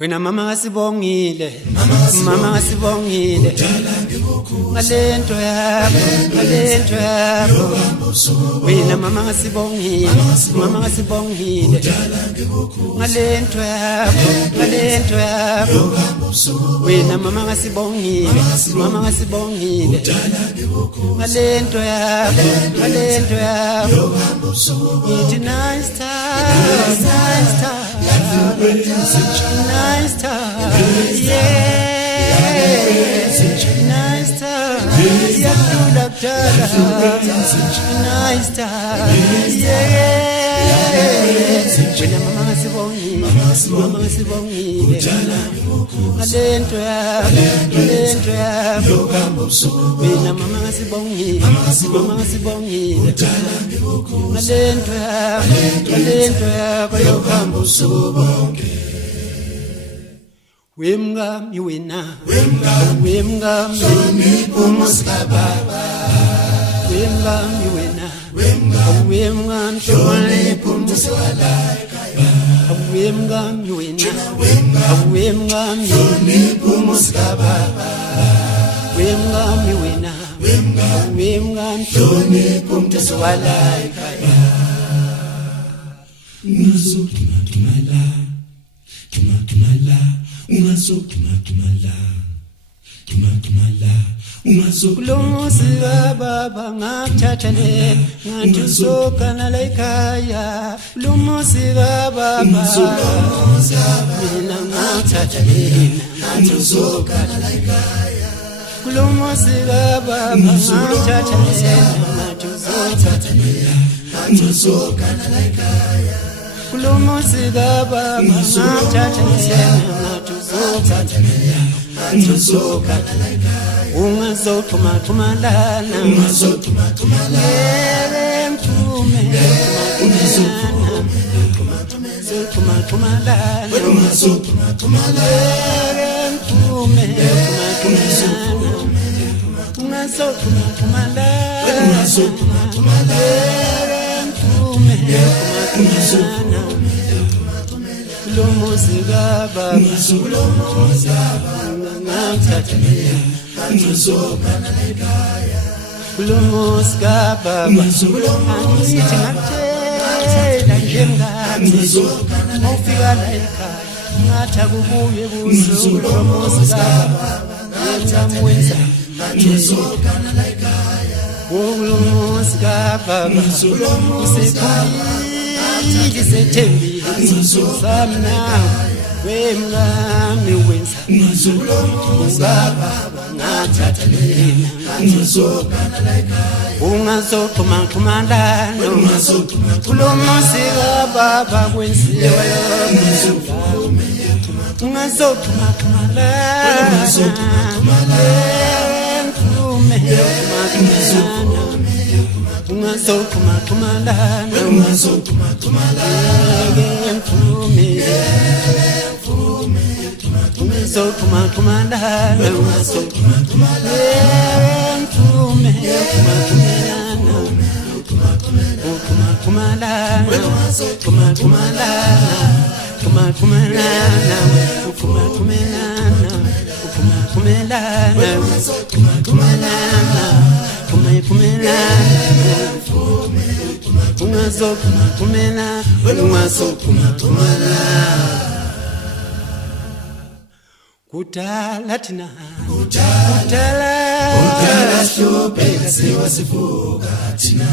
Wena mama asibongile, mama asibongile, ngalento yakho, wena mama asibongile, mama asibongile, ngalento yakho, wena mama asibongile, mama asibongile, ngalento yakho, it's nice time, nice time, yeah, nice time, nice time, yeah. Wena mama asibongile, mama asibongile, ngalento yakho, wena mama asibongile, mama asibongile, ngalento yakho yokuhamba usubonke. Wemngami wena, wemngami umuska baba, wemngami wena, wemngami hlonipha umusi walayikhaya, wemngami wena, wemngami hlonipha umusi baba, wemngami wena, wemngami hlonipha umusi walayikhaya. Kulumusi baba ngakuthatha le ngathi uzogana la ekhaya, kulumusi baba mina ngakuthatha le ngathi uzogana la ekhaya, kulumusi baba ngakuthatha le ngathi uzogana la ekhaya, kulumusi baba ngakuthatha le ngathi uzogana la ekhaya. Ungazothuma thumalana, yele mthume, ungazothuma thumalana, yele mthume, ungazothuma thumalana, yele mthume, kulumusi baba ngakuthatha ngizogana la ekhaya, kulumusi baba angithi ngakuthela njengami, mawufika la ekhaya ngathi akubuye kuso, kulumusi baba ngamwenza ngizogana la ekhaya, kulumusi baba usekhulile sethembile samna wemngami wenza ngizobaba ngathatha lena ngizogana la ekhaya, ungazothuma thumalana, kulumusi baba kwenziwe ungazothuma thumalana, ungazothuma thumalana, ungazothuma thumalana, kudala thina kudala hluphe siwa sivuka thina.